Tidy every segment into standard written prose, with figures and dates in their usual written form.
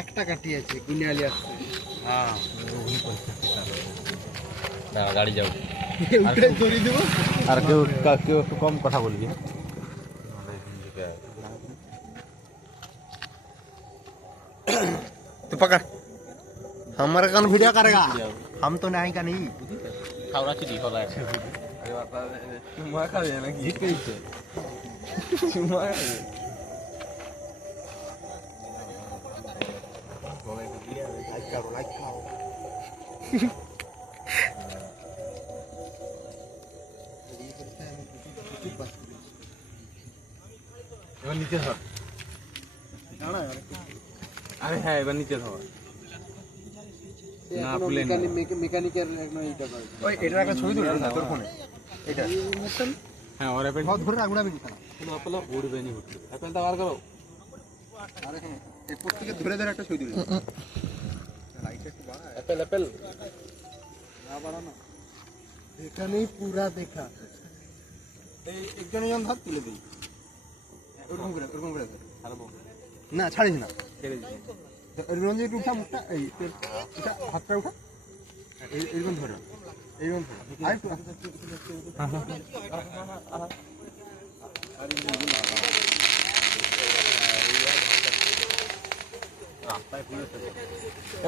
একটা কাটি আছে গুনিয়ালি আসছে। হ্যাঁ না গাড়ি যাও উঠে ধরে দেবো। আর কেউ কেউ একটু কম কথা বলবি तो पकड़ हमारा कौन वीडियो करेगा हम तो नहीं का नहीं খাওয়া চিঠি খোলা चुम्मा खा देना गीत कैसे चुम्मा खा दे लाइक करो এবার নিচে ধর আরে হ্যাঁ এবার নিচে ধর না প্লেন মেকানিকের একদম এইটা করে ওই এটার একটা ছবি তুলে না তোর ফোনে এটা হ্যাঁ और एप्पल बहुत ধরে রাগুড়া বেনি কোনো एप्पल উড়বে নি হচ্ছে एप्पलটা বার করো আরে হ্যাঁ এই প্রত্যেককে ধরে ধরে একটা ছবি তুলে লাইট একটু বাড়া एप्पल না বাড়া না এখানেই পুরা দেখা এই একজনের জন হাত তুলে দেই ওরকম করে ছাড়বো না ছাড়িস না ছেড়ে দিই রঞ্জি একটু উঠা মুখটা এই এটা হাতটা উঠা এইরকম ধরে এইরকম ধরে আরেকটু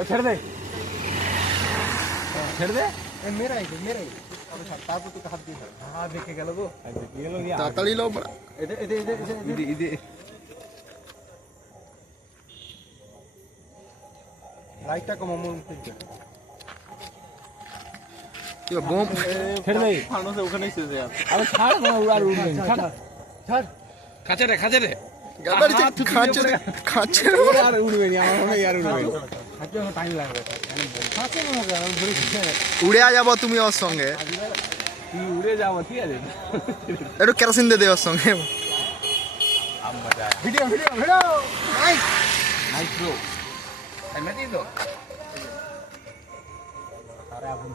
ছেড়ে দে ছেড়ে দে मेरा ही अब तारपो तो हाथ दिए हां देखे गेल गो देखे गेल या तातड़ी लो बड़ा इधे लाइटটা কম মন থেকে ये बम ছেড়ে দে ফানুসে ওখানেই শেষ হয়ে আরে ছাড় না আর উড়বে ছাড় খাঁচে রে গাদার খাঁচে আর উড়বে না আমার মনে আর উড়বে খাঁচে টাইম লাগবে খাঁচে না আমি ধরে উড়ে যাব তুমি ওর সঙ্গে তুই উড়ে যাব ঠিক আছে একটু কেরোসিন দে দে ওর সঙ্গে ভিডিও নাইস ব্রো আমি দিই তো আরে আপনি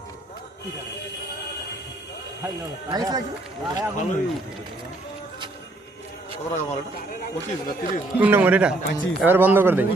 নাইস লাগছে কত টাকা বলো 25 না 30 কোন নম্বর এটা এবার বন্ধ করে দেই